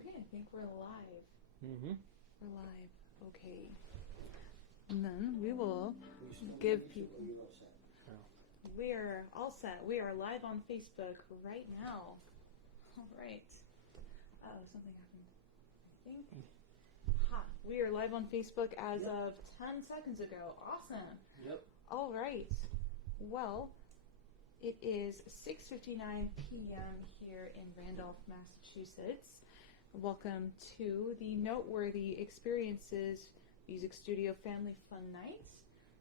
Okay, I think we're live. Mm-hmm. We're live. Okay. And then we will give people... We are all set. We are live on Facebook right now. All right. Uh-oh, something happened. I think. Ha! We are live on Facebook as of 10 seconds ago. Awesome. Yep. All right. Well, it is 6:59 p.m. here in Randolph, Massachusetts. Welcome to the Noteworthy Experiences Music Studio Family Fun Night.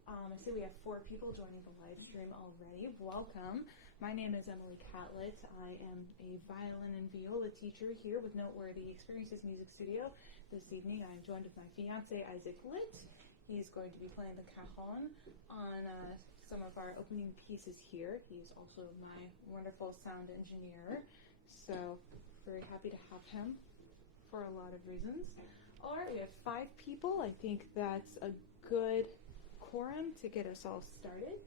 I see we have 4 people joining the live stream already. Welcome. My name is Emilie Catlett. I am a violin and viola teacher here with Noteworthy Experiences Music Studio. This evening I'm joined with my fiance, Isaac Litt. He's going to be playing the cajon on some of our opening pieces here. He's also my wonderful sound engineer. So very happy to have him for a lot of reasons. All right, we have 5 people. I think that's a good quorum to get us all started.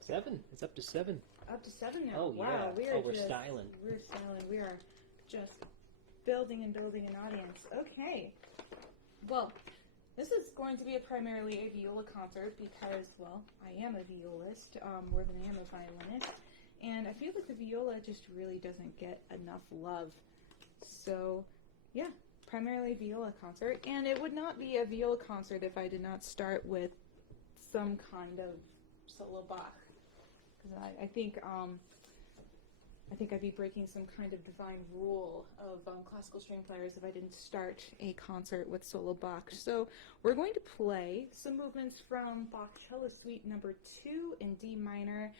7. It's up to 7. Up to 7 now. Oh, wow, yeah. we're styling. We're styling. We are just building and building an audience. Okay. Well, this is going to be primarily a viola concert because, well, I am a violist more than I am a violinist. And I feel like the viola just really doesn't get enough love. So, yeah, primarily viola concert. And it would not be a viola concert if I did not start with some kind of solo Bach. Because I think I'd be breaking some kind of divine rule of classical string players if I didn't start a concert with solo Bach. So we're going to play some movements from Bach Cello Suite number 2 in D minor.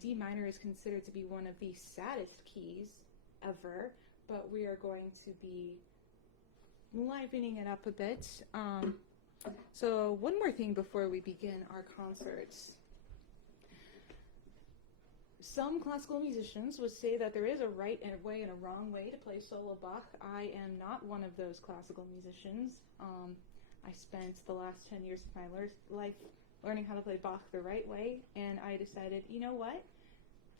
D minor is considered to be one of the saddest keys ever, but we are going to be livening it up a bit. So one more thing before we begin our concerts. Some classical musicians would say that there is a right way and a wrong way to play solo Bach. I am not one of those classical musicians. I spent the last 10 years of my life learning how to play Bach the right way, and I decided, you know what?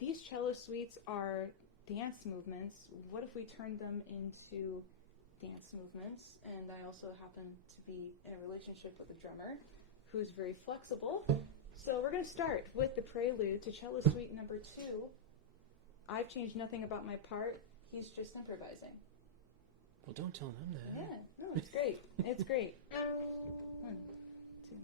These cello suites are dance movements. What if we turned them into dance movements? And I also happen to be in a relationship with a drummer who's very flexible. So we're going to start with the Prelude to Cello Suite number 2. I've changed nothing about my part. He's just improvising. Well, don't tell them that. Yeah, no, it's great. It's great. 1, 2.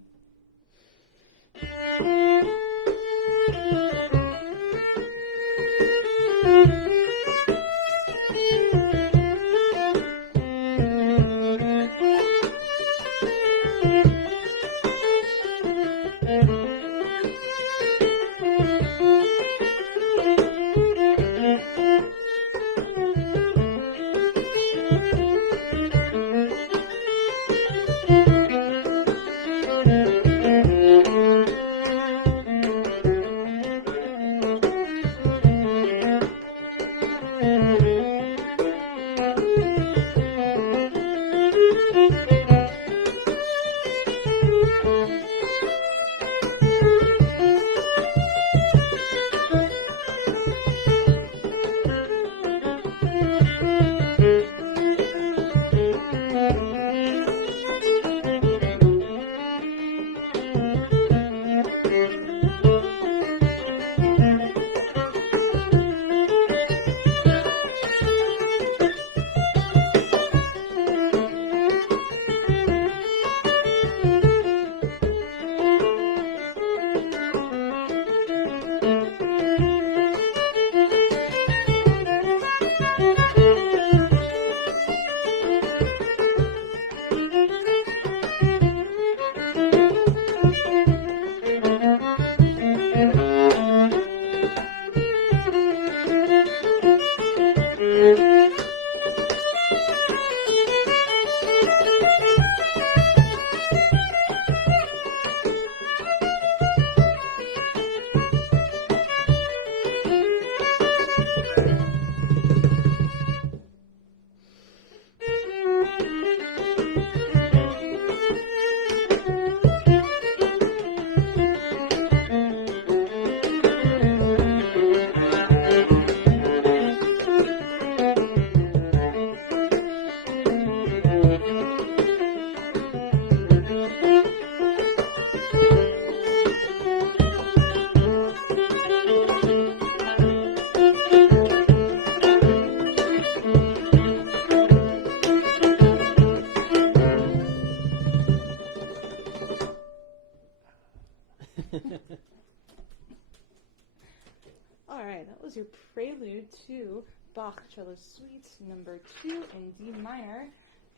to Bach Cello Suite number 2 in D minor.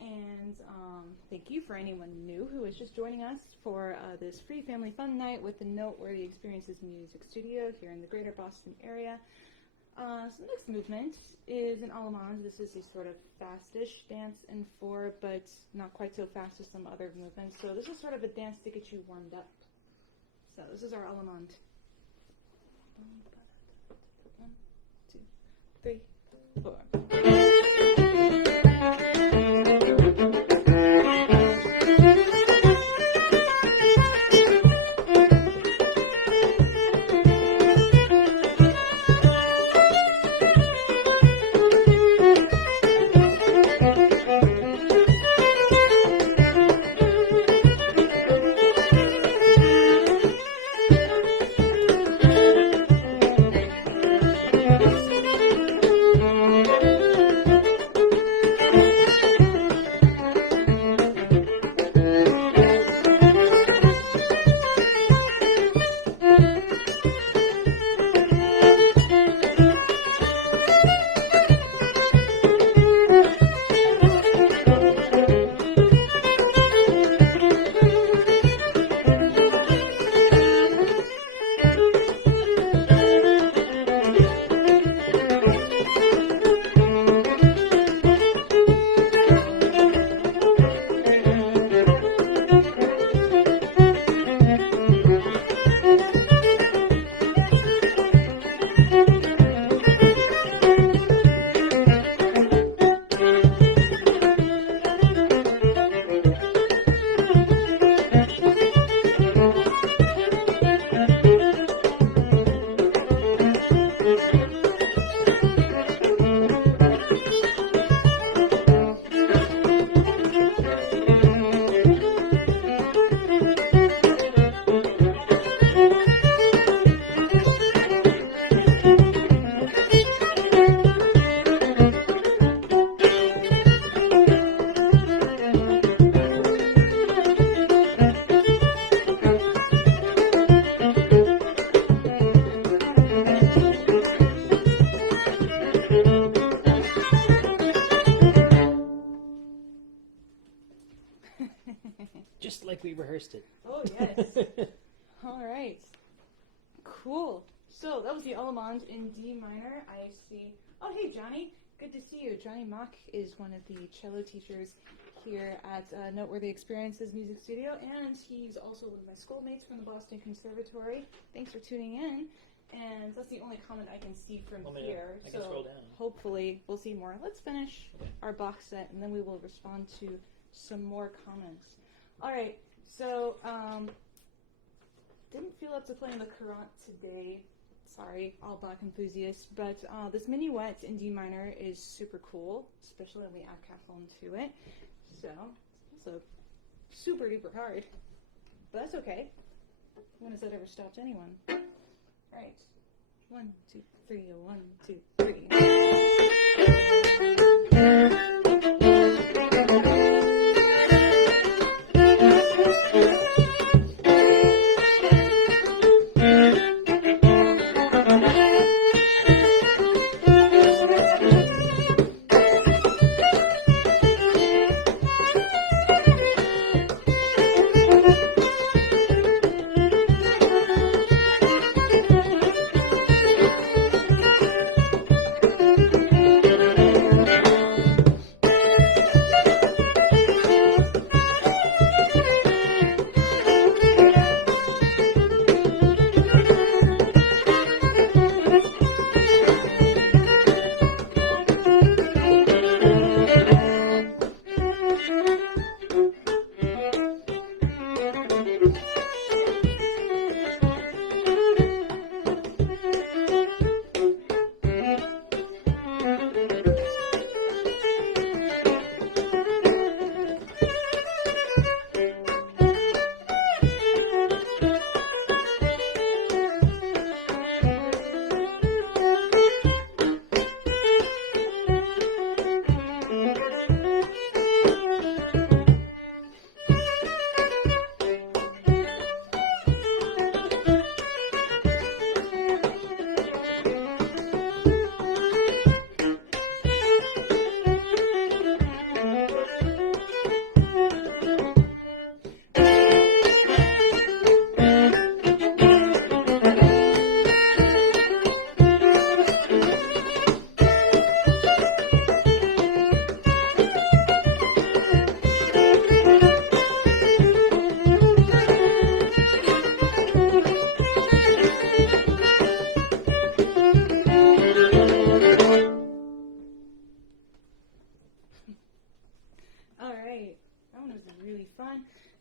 And thank you for anyone new who is just joining us for this free family fun night with the Noteworthy Experiences Music Studio here in the greater Boston area. So the next movement is an allemande. This is a sort of fastish dance in 4, but not quite so fast as some other movements. So this is sort of a dance to get you warmed up. So this is our allemande. 1, 2, 3, 4. Just like we rehearsed it. Oh, yes. All right. Cool. So that was the allemande in D minor. I see. Oh, hey, Johnny. Good to see you. Johnny Mock is one of the cello teachers here at Noteworthy Experiences Music Studio, and he's also one of my schoolmates from the Boston Conservatory. Thanks for tuning in. And that's the only comment I can see from here. I can scroll down. Hopefully we'll see more. Let's finish our box set, and then we will respond to some more comments. All right, so didn't feel up to playing the Courant today. Sorry, all Bach enthusiasts, but this minuet in D minor is super cool, especially when we add Catlett to it. So it's a super duper hard, but that's okay. When has that ever stopped anyone? All right, 1, 2, 3, 1, 2, 3.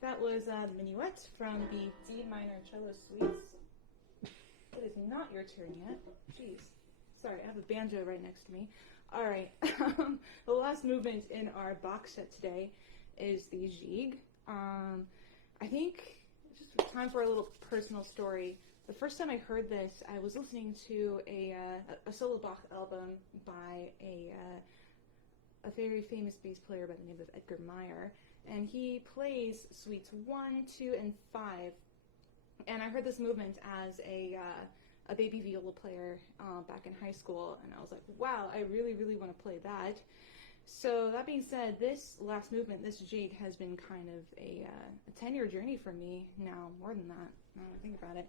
That was Minuet from the D minor cello suites. It is not your turn yet. Jeez. Sorry, I have a banjo right next to me. All right. The last movement in our box set today is the Gigue. I think it's just time for a little personal story. The first time I heard this, I was listening to a solo Bach album by a very famous bass player by the name of Edgar Meyer, and he plays suites 1, 2, and 5. And I heard this movement as a baby viola player back in high school, and I was like, wow, I really, really want to play that. So that being said, this last movement, this Gigue, has been kind of a 10-year journey for me now, more than that, now that I think about it.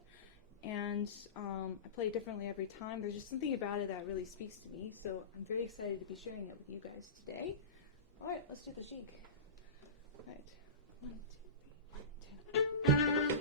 And I play it differently every time. There's just something about it that really speaks to me, so I'm very excited to be sharing it with you guys today. All right, let's do the Gigue. All right, 1, 2, 3,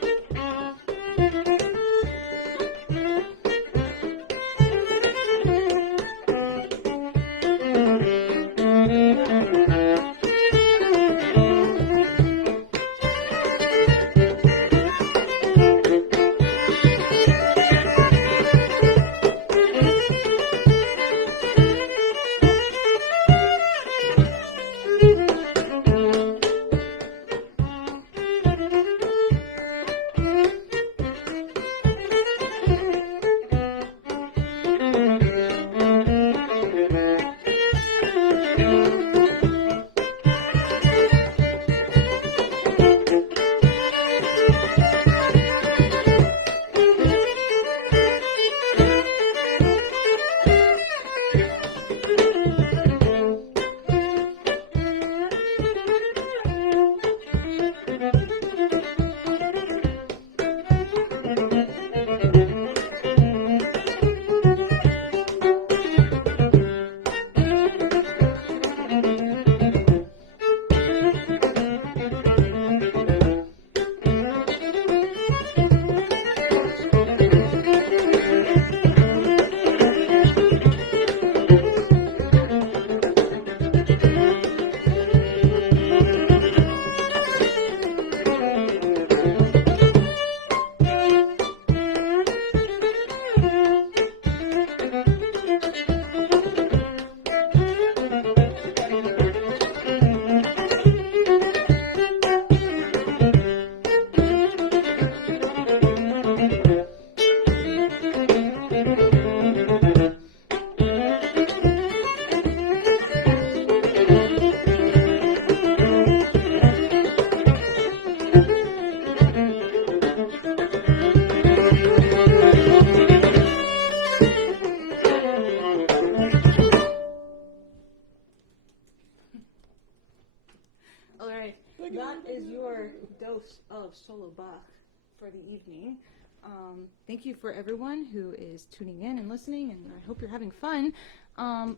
of solo Bach for the evening. Thank you for everyone who is tuning in and listening, and I hope you're having fun.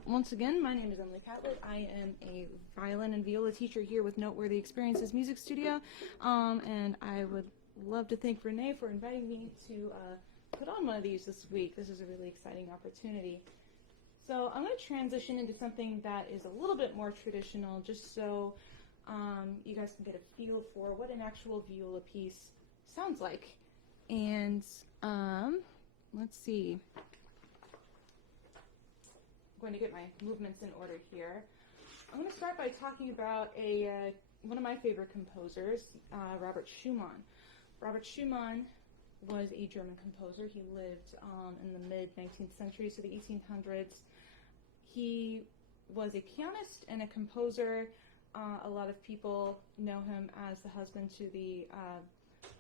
Once again, my name is Emily Catlett. I am a violin and viola teacher here with Noteworthy Experiences Music Studio, and I would love to thank Renee for inviting me to put on one of these this week. This is a really exciting opportunity. So I'm going to transition into something that is a little bit more traditional, just so you guys can get a feel for what an actual viola piece sounds like. And let's see. I'm going to get my movements in order here. I'm going to start by talking about one of my favorite composers, Robert Schumann. Robert Schumann was a German composer. He lived in the mid-19th century, so the 1800s. He was a pianist and a composer. A lot of people know him as the husband to the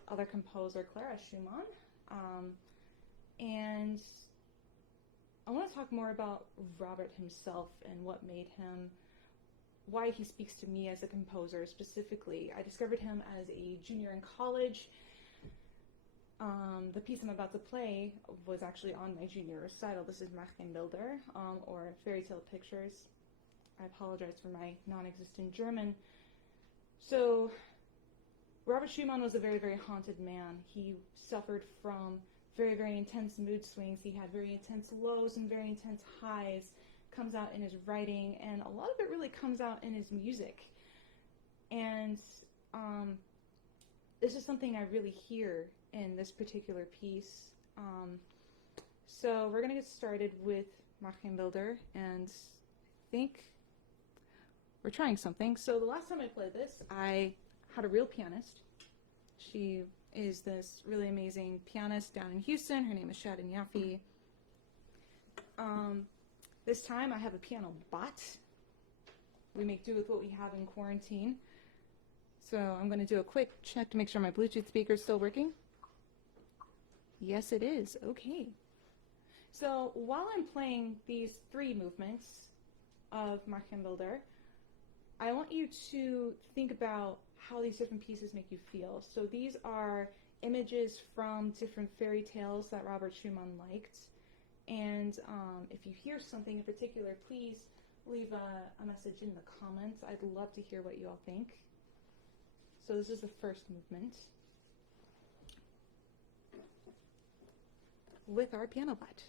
other composer, Clara Schumann. And I want to talk more about Robert himself and what made him, why he speaks to me as a composer specifically. I discovered him as a junior in college. The piece I'm about to play was actually on my junior recital. This is Märchenbilder, or Fairy Tale Pictures. I apologize for my non-existent German. So, Robert Schumann was a very, very haunted man. He suffered from very, very intense mood swings. He had very intense lows and very intense highs. Comes out in his writing, and a lot of it really comes out in his music. And this is something I really hear in this particular piece. So we're going to get started with Märchenbilder, and I think we're trying something. So the last time I played this, I had a real pianist. She is this really amazing pianist down in Houston. Her name is Shadon Yaffe. This time I have a piano bot. We make do with what we have in quarantine. So I'm going to do a quick check to make sure my Bluetooth speaker is still working. Yes, it is. Okay. So while I'm playing these 3 movements of Märchenbilder, I want you to think about how these different pieces make you feel. So these are images from different fairy tales that Robert Schumann liked. And if you hear something in particular, please leave a message in the comments. I'd love to hear what you all think. So this is the first movement with our piano bot.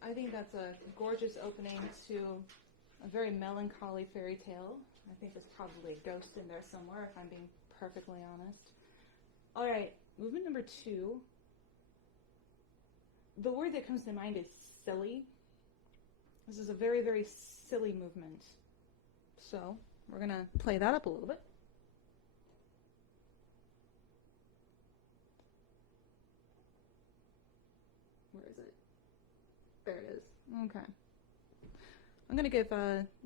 I think that's a gorgeous opening to a very melancholy fairy tale. I think there's probably a ghost in there somewhere, if I'm being perfectly honest. All right, movement number 2. The word that comes to mind is silly. This is a very, very silly movement. So we're going to play that up a little bit. Where is it? There it is. Okay. I'm going to give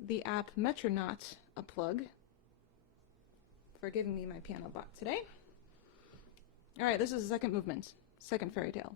the app Metronaut a plug for giving me my piano bot today. All right, this is the second movement, second fairy tale.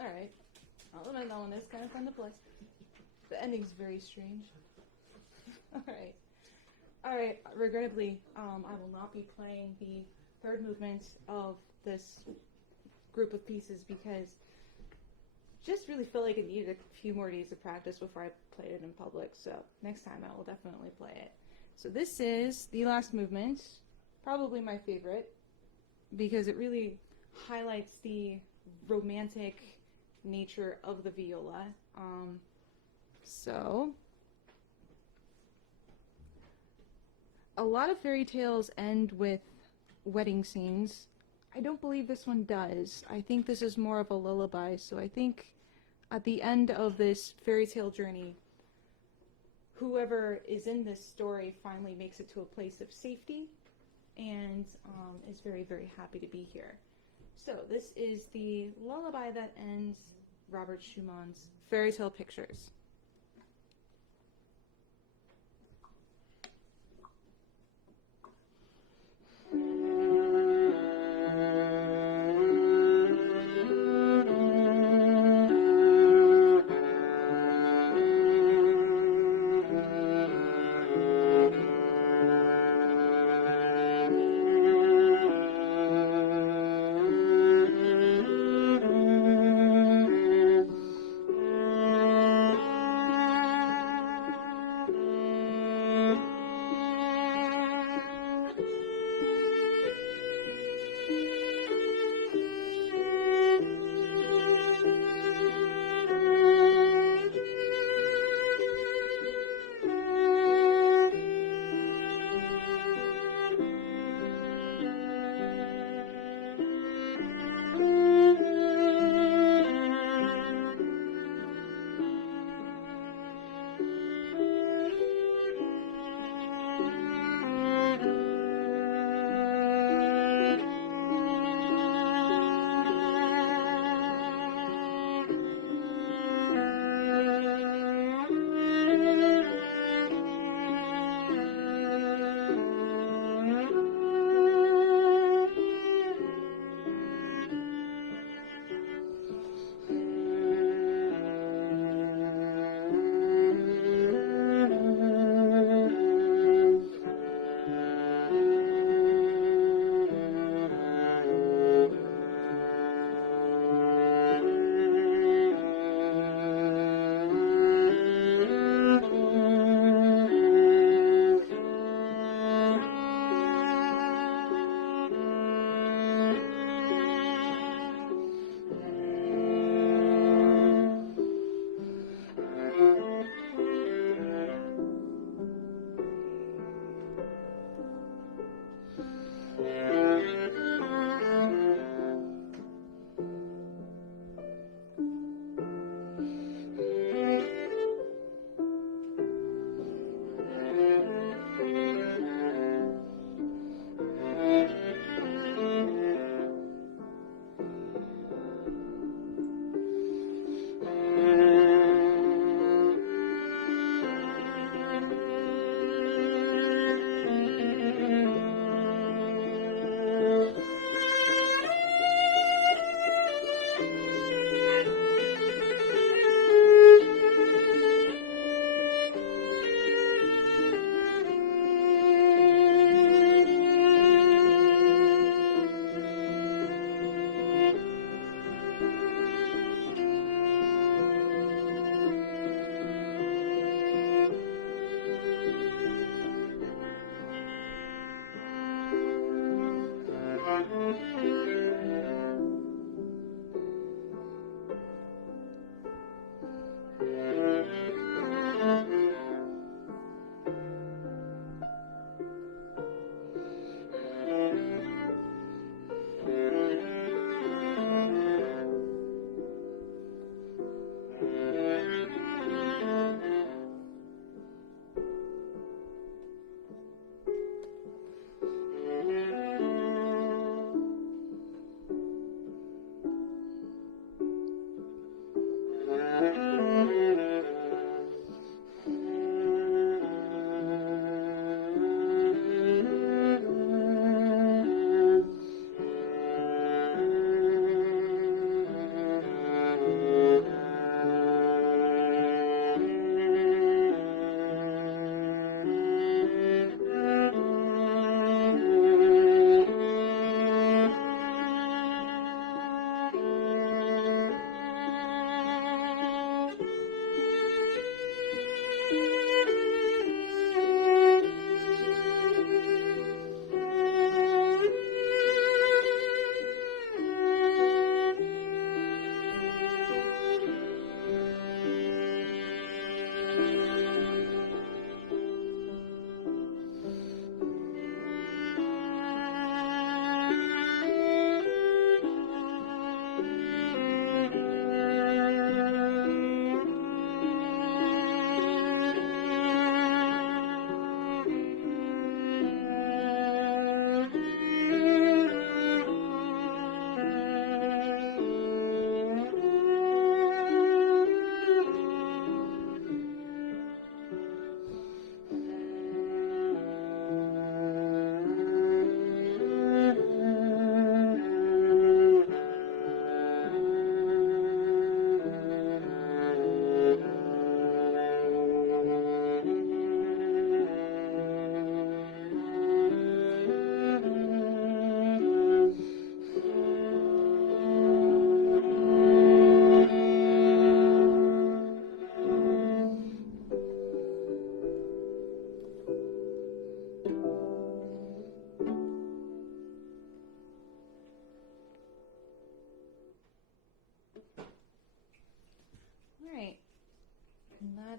Alright. I'll let me know when it's kind of fun to play. The ending's very strange. Alright. Alright, regrettably, I will not be playing the third movement of this group of pieces because just really felt like it needed a few more days of practice before I played it in public, so next time I will definitely play it. So this is the last movement, probably my favorite, because it really highlights the romantic nature of the viola. So a lot of fairy tales end with wedding scenes. I don't believe this one does. I think this is more of a lullaby, so I think at the end of this fairy tale journey, whoever is in this story finally makes it to a place of safety and is very, very happy to be here. So this is the lullaby that ends Robert Schumann's Fairy Tale Pictures.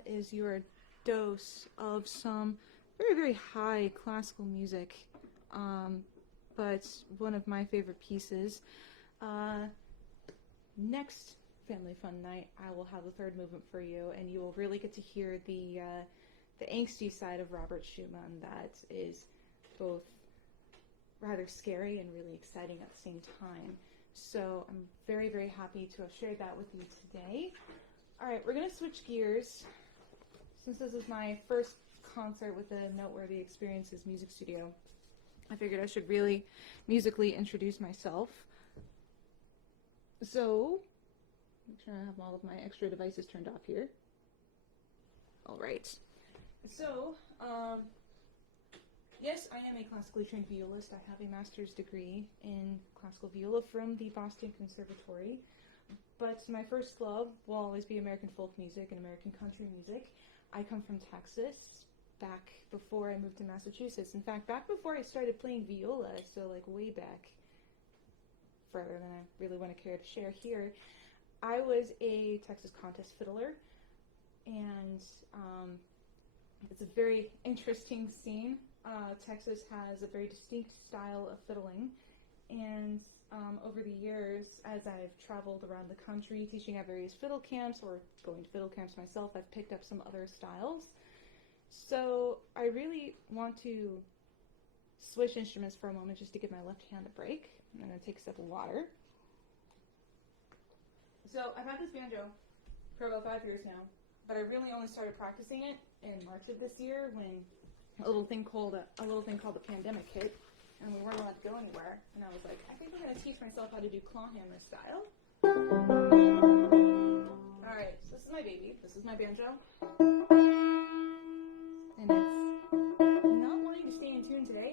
is your dose of some very, very high classical music. But one of my favorite pieces. Next Family Fun Night, I will have the third movement for you, and you will really get to hear the angsty side of Robert Schumann that is both rather scary and really exciting at the same time. So I'm very, very happy to have shared that with you today. All right, we're going to switch gears. Since this is my first concert with a Noteworthy Experiences music studio, I figured I should really musically introduce myself. So, make sure I have all of my extra devices turned off here. All right. So, yes, I am a classically trained violist. I have a master's degree in classical viola from the Boston Conservatory. But my first love will always be American folk music and American country music. I come from Texas, back before I moved to Massachusetts. In fact, back before I started playing viola, so like way back, further than I really want to care to share here, I was a Texas contest fiddler, and it's a very interesting scene. Texas has a very distinct style of fiddling, and over the years, as I've traveled around the country teaching at various fiddle camps or going to fiddle camps myself, I've picked up some other styles. So I really want to switch instruments for a moment just to give my left hand a break. I'm going to take a sip of water. So I've had this banjo for about 5 years now, but I really only started practicing it in March of this year when a little thing called the pandemic hit, and we weren't allowed to go anywhere. And I was like, I think I'm going to teach myself how to do claw hammer style. All right, so this is my baby. This is my banjo, and it's not wanting to stay in tune today.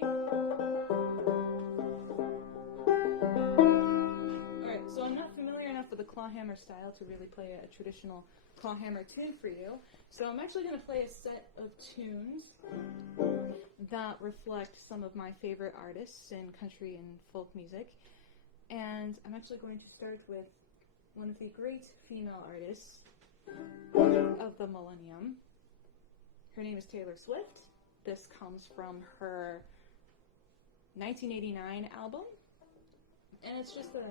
So I'm not familiar enough with the claw hammer style to really play a traditional claw hammer tune for you. So I'm actually going to play a set of tunes that reflect some of my favorite artists in country and folk music. And I'm actually going to start with one of the great female artists of the millennium. Her name is Taylor Swift. This comes from her 1989 album. And it's just a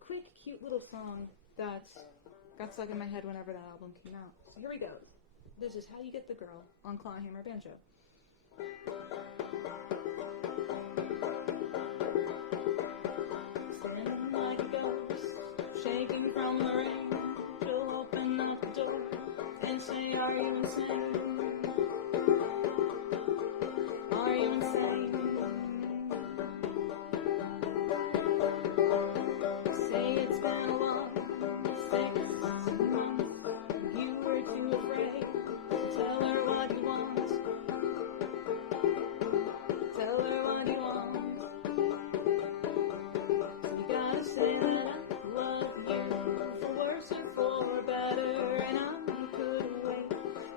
quick, cute little song that got stuck in my head whenever that album came out. So here we go. This is How You Get the Girl on Clawhammer Banjo. Standing like a ghost, shaking from the rain, she'll open up the door and say, are you insane? Are you insane?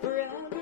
Forever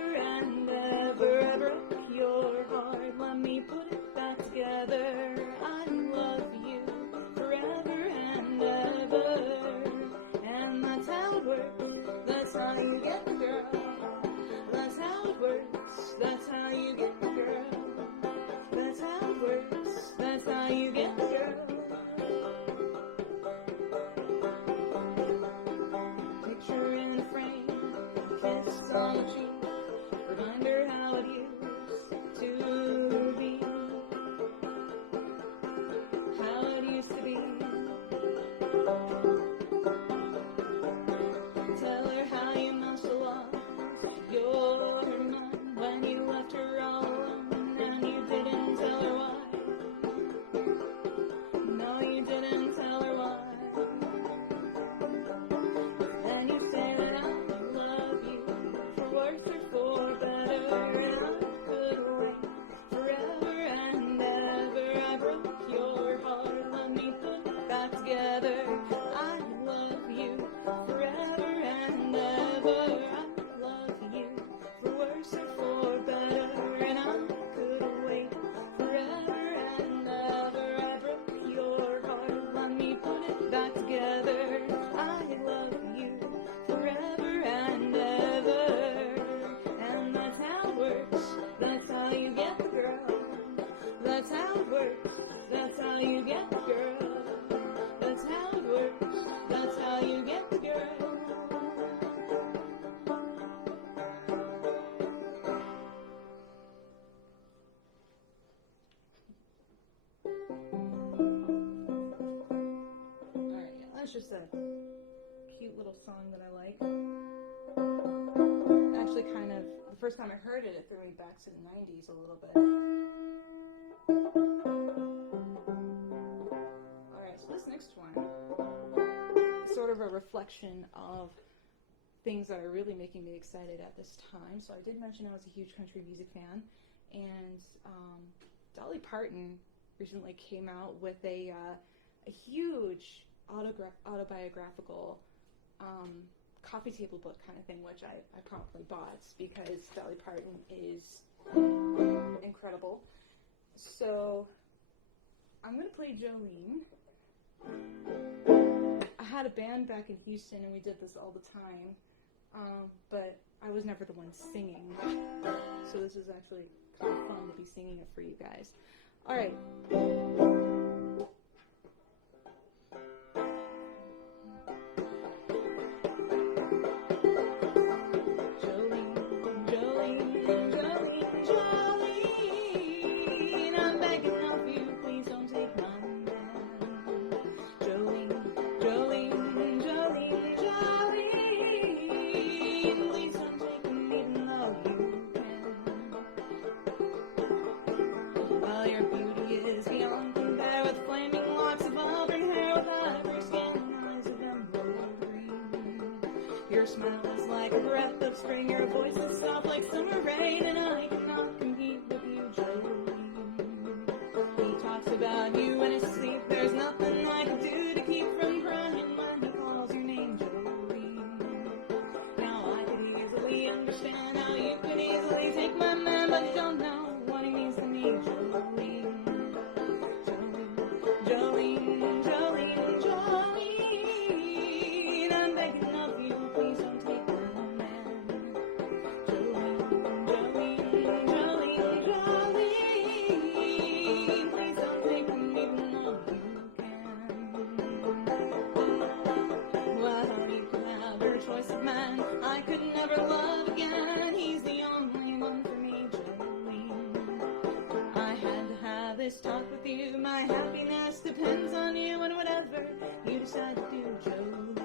just a cute little song that I like. Actually, kind of, the first time I heard it, it threw me back to the 90s a little bit. Alright, so this next one is sort of a reflection of things that are really making me excited at this time. So I did mention I was a huge country music fan, and Dolly Parton recently came out with a huge autobiographical coffee table book kind of thing, which I promptly bought because Dolly Parton is incredible. So I'm going to play Jolene. I had a band back in Houston and we did this all the time, but I was never the one singing. So this is actually kind of fun to be singing it for you guys. Alright. Your smile is like a breath of spring, your voice is soft like summer rain, and I cannot compete with you, Jolene. He talks about you in his sleep, there's nothing I can do to keep from crying when he calls your name, Jolene. Now I could easily understand how you could easily take my man, but you don't know what he means to me, Jolene. Jolene, Jolene, Jolene, I'm begging of you, please don't take my man. Jolene, Jolene, Jolene, Jolene, please don't take him even though you can. Well, I thought you could have your choice of man, I could never love again, he's the only one for me, Jolene. I had to have this talk with you, my happiness depends on you, and whatever you decide to do, Jolene.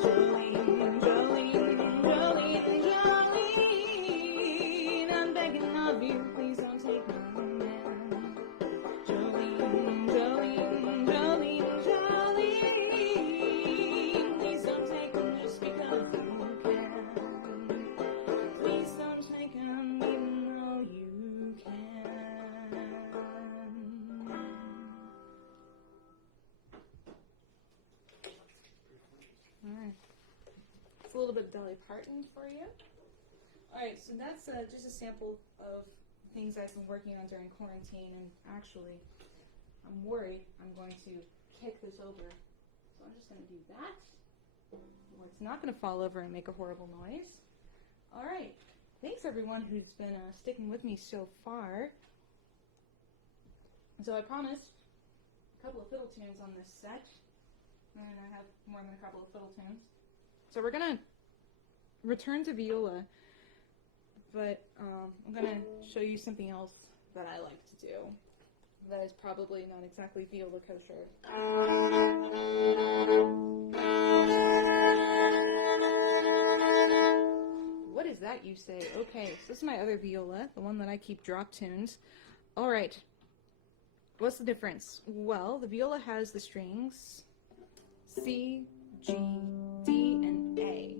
Jolene, Jolene, Jolene, Jolene, I'm begging of you, please don't take my man. Jolene, Jolene, Jolene, Jolene, please don't take him just because you can. Please don't take him even though you can. Alright. It's a little bit of Dolly Parton for you. Alright, so that's just a sample of things I've been working on during quarantine, and actually, I'm worried I'm going to kick this over. So I'm just going to do that, where it's not going to fall over and make a horrible noise. Alright, thanks everyone who's been sticking with me so far. So I promised a couple of fiddle tunes on this set, and I have more than a couple of fiddle tunes. So we're going to return to viola, but I'm going to show you something else that I like to do that is probably not exactly viola kosher. What is that, you say? Okay, so this is my other viola, the one that I keep drop tunes. Alright, what's the difference? Well, the viola has the strings C, G, D, and A.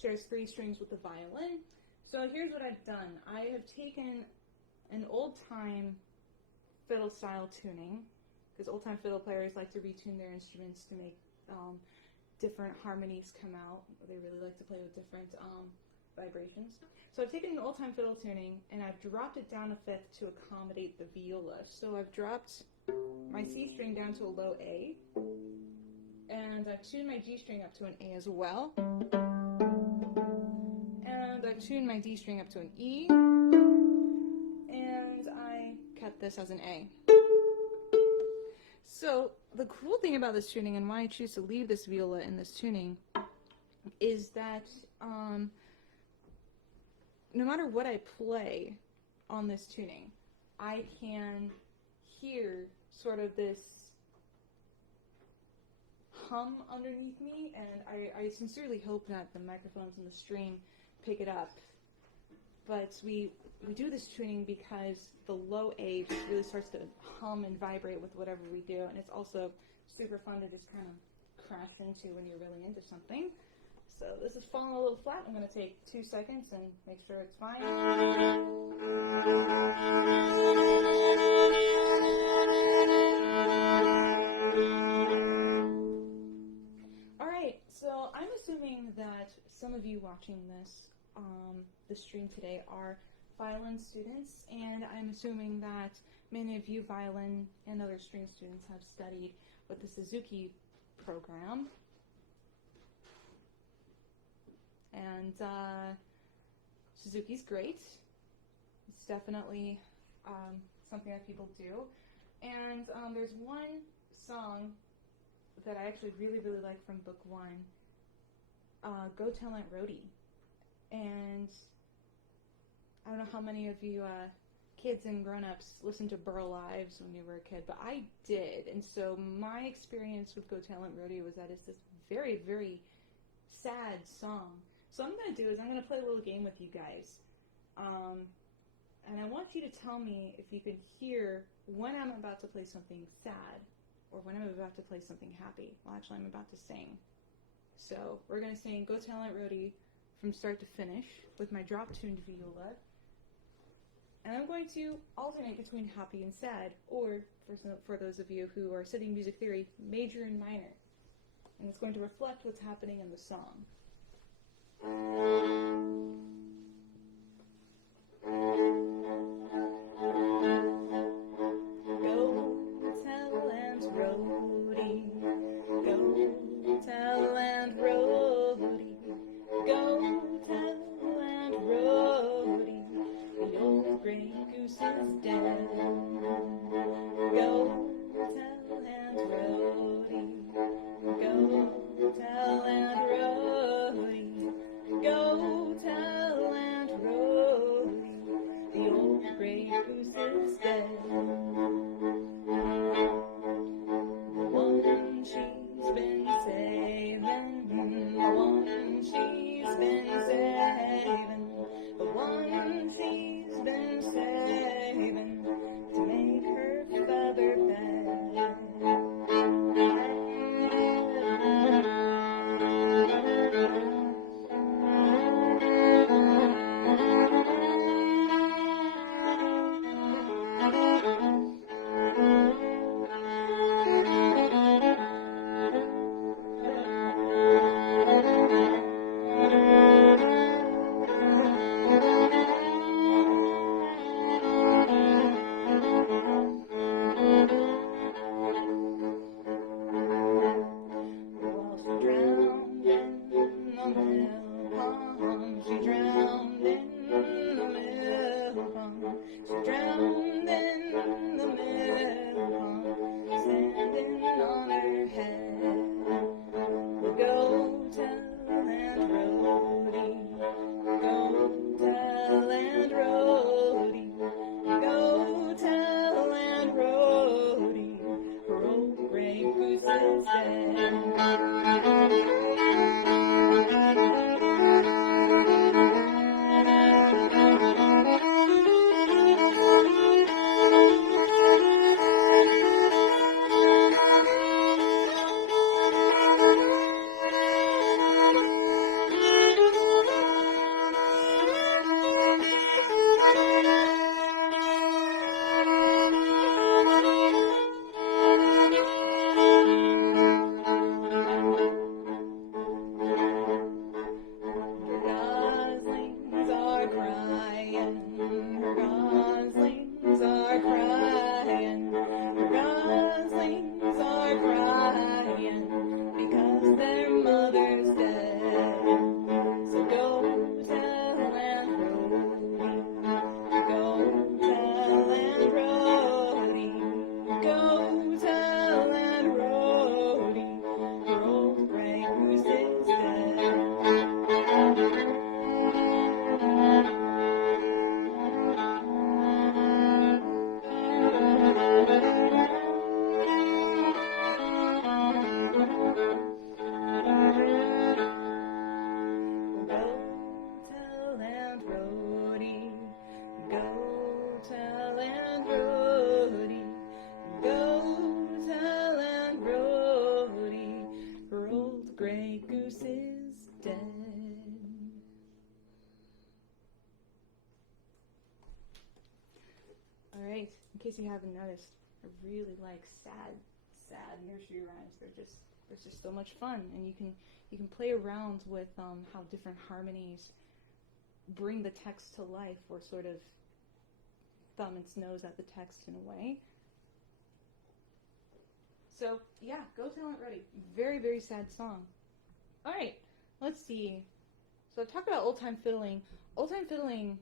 Shares 3 strings with the violin. So here's what I've done. I have taken an old-time fiddle style tuning, because old-time fiddle players like to retune their instruments to make different harmonies come out. They really like to play with different vibrations. So I've taken an old-time fiddle tuning and I've dropped it down a fifth to accommodate the viola. So I've dropped my C string down to a low A, and I've tuned my G string up to an A as well, and I've tuned my D string up to an E, and I kept this as an A. So the cool thing about this tuning, and why I choose to leave this viola in this tuning, is that no matter what I play on this tuning, I can hear sort of this hum underneath me, and I sincerely hope that the microphones in the stream pick it up. But we do this tuning because the low A just really starts to hum and vibrate with whatever we do, and it's also super fun to just kind of crash into when you're really into something. So this is falling a little flat. I'm going to take 2 seconds and make sure it's fine. Alright, so I'm assuming that some of you watching this stream today are violin students, and I'm assuming that many of you violin and other string students have studied with the Suzuki program. And Suzuki's great. It's definitely something that people do. And there's one song that I actually really, really like from book 1, Go Tell Aunt Rhody. And I don't know how many of you kids and grown-ups listened to Burl Ives when you were a kid, but I did. And so my experience with Go Tell Aunt Rhody was that it's this very, very sad song. So what I'm going to do is I'm going to play a little game with you guys. And I want you to tell me if you can hear when I'm about to play something sad or when I'm about to play something happy. Well, actually, I'm about to sing. So we're going to sing Go Tell Aunt Rhody from start to finish with my drop-tuned viola. And I'm going to alternate between happy and sad, or for those of you who are studying music theory, major and minor. And it's going to reflect what's happening in the song. Go tell Aunt Rhody, go tell Aunt Rhody, go tell Aunt Rhody, the old gray goose is dead. Go tell Aunt Rhody, go tell Aunt Rhody, go tell Rhodey, go tell Aunt Rhodey, go tell Aunt Rhodey, her old gray goose is dead. Alright, in case you haven't noticed, I really like sad nursery rhymes. There's just so much fun, and you can play around with how different harmonies bring the text to life, or sort of thumb its nose at the text in a way. So yeah, go tell Aunt Rhodey. Very, very sad song. Alright, let's see. So I talked about old time fiddling. Old time fiddling.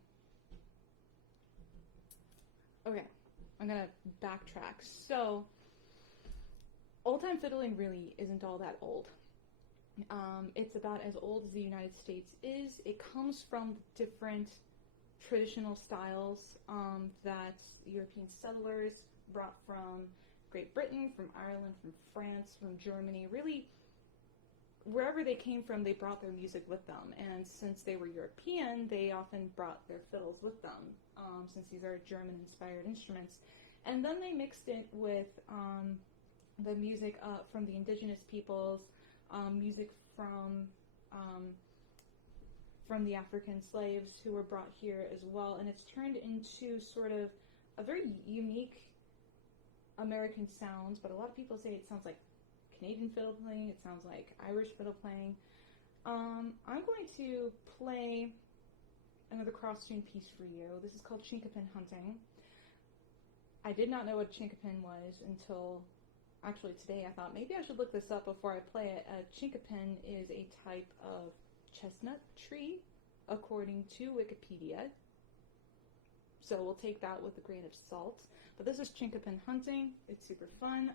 Okay, I'm gonna backtrack. So old time fiddling really isn't all that old. It's about as old as the United States is. It comes from different traditional styles that European settlers brought from Great Britain, from Ireland, from France, from Germany. Really, wherever they came from, they brought their music with them. And since they were European, they often brought their fiddles with them, since these are German-inspired instruments. And then they mixed it with the music from the indigenous peoples, music from the African slaves who were brought here as well, and it's turned into sort of a very unique American sound, but a lot of people say it sounds like Canadian fiddle playing, it sounds like Irish fiddle playing. I'm going to play another cross-tune piece for you. This is called Chinkapin Hunting. I did not know what chinkapin was until actually today. I thought maybe I should look this up before I play it. Chinkapin is a type of chestnut tree, according to Wikipedia. So we'll take that with a grain of salt. But this is Chinkapin Hunting. It's super fun.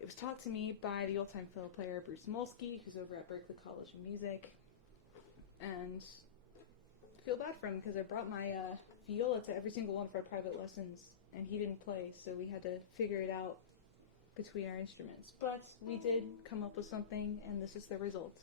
It was taught to me by the old-time fiddle player Bruce Molsky, who's over at Berklee College of Music. And I feel bad for him because I brought my viola to every single one of our private lessons, and he didn't play, so we had to figure it out between our instruments. But we did come up with something, and this is the result.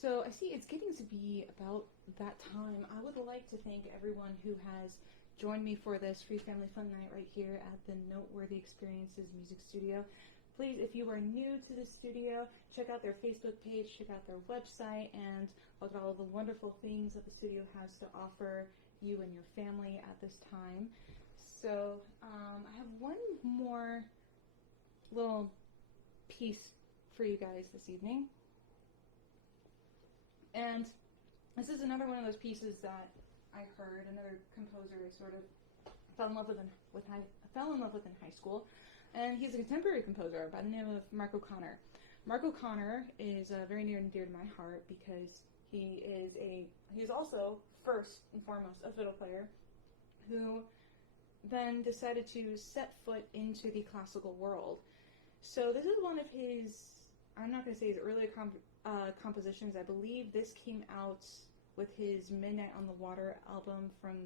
So I see it's getting to be about that time. I would like to thank everyone who has joined me for this Free Family Fun Night right here at the Noteworthy Experiences Music Studio. Please, if you are new to the studio, check out their Facebook page, check out their website, and look at all the wonderful things that the studio has to offer you and your family at this time. So I have one more little piece for you guys this evening. And this is another one of those pieces that I heard, another composer I sort of fell in love with in high school. And he's a contemporary composer by the name of Mark O'Connor. Mark O'Connor is very near and dear to my heart because he is also, first and foremost, a fiddle player who then decided to set foot into the classical world. So this is one of his, I'm not going to say his earlier compositions. I believe this came out with his Midnight on the Water album from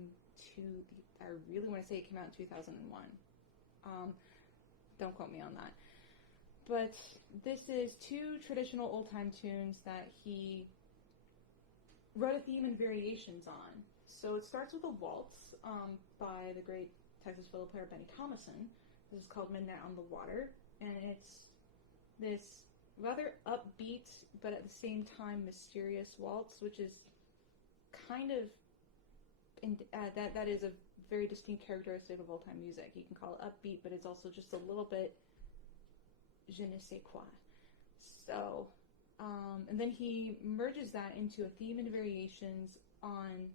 I really want to say it came out in 2001. Don't quote me on that. But this is two traditional old-time tunes that he wrote a theme and variations on. So it starts with a waltz by the great Texas fiddle player Benny Thomason. This is called Midnight on the Water, and it's this rather upbeat but at the same time mysterious waltz, which is kind of that is a very distinct characteristic of old-time music. You can call it upbeat, but it's also just a little bit je ne sais quoi. So, and then he merges that into a theme and variations on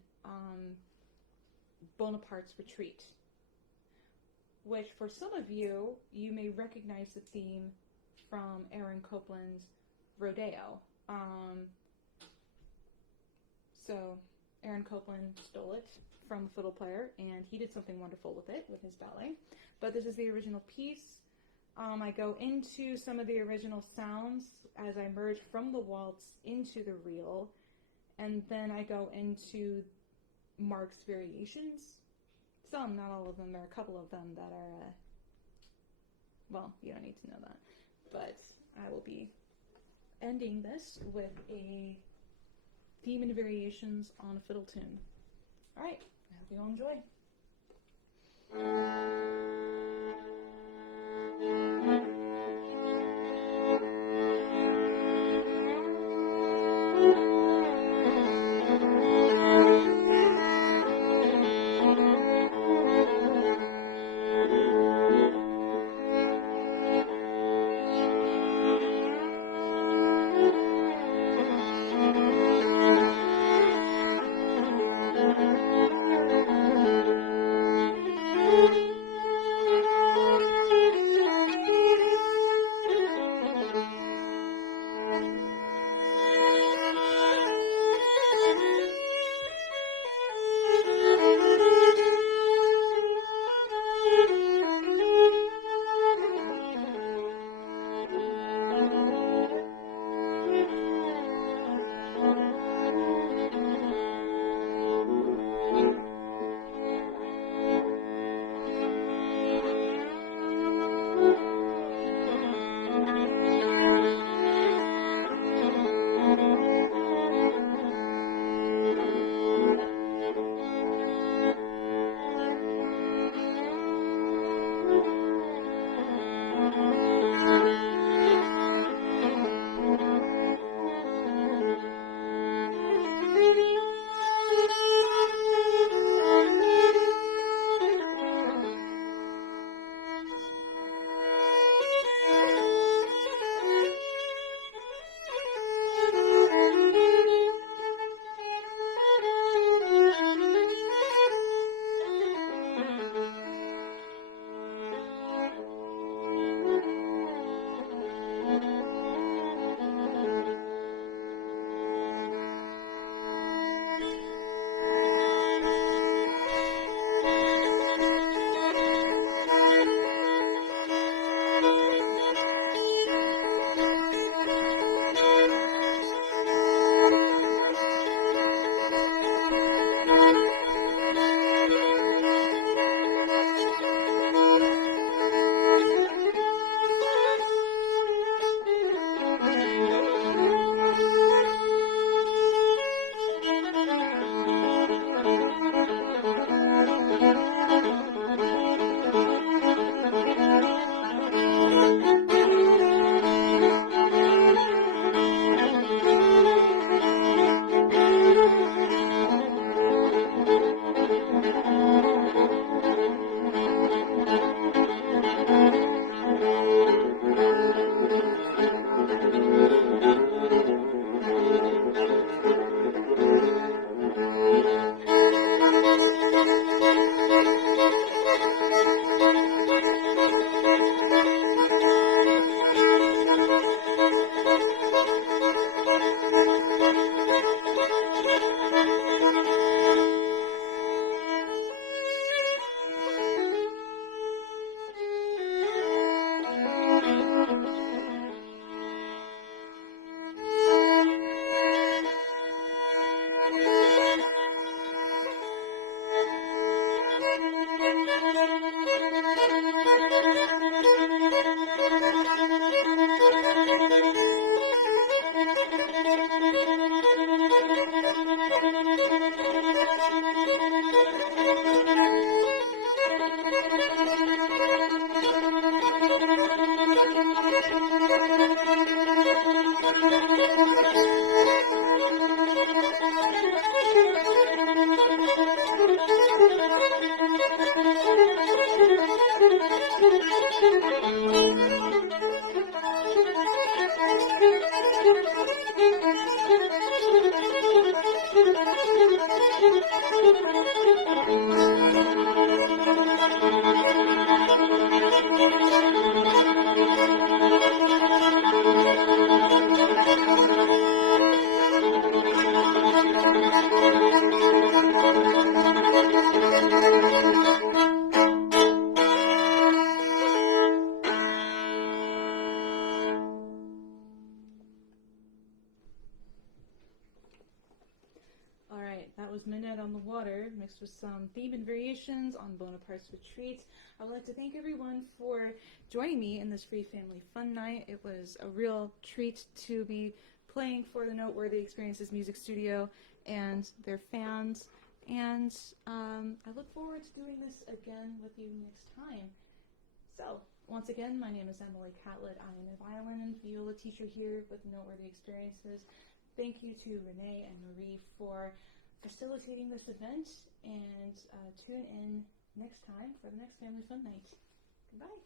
Bonaparte's Retreat, which for some of you may recognize the theme from Aaron Copland's Rodeo. So Aaron Copland stole it from the fiddle player, and he did something wonderful with it, with his ballet. But this is the original piece. I go into some of the original sounds as I merge from the waltz into the reel, and then I go into Mark's variations. Some, not all of them. There are a couple of them that are, well, you don't need to know that. But I will be ending this with a theme and variations on a fiddle tune. Alright, I hope you all enjoy. Minute on the Water, mixed with some theme and variations on Bonaparte's Retreat. I would like to thank everyone for joining me in this free family fun night. It was a real treat to be playing for the Noteworthy Experiences Music Studio and their fans, and I look forward to doing this again with you next time. So, once again, my name is Emilie Catlett. I am a violin and viola teacher here with Noteworthy Experiences. Thank you to Renee and Marie for facilitating this event, and tune in next time for the next Family Fun Night. Goodbye.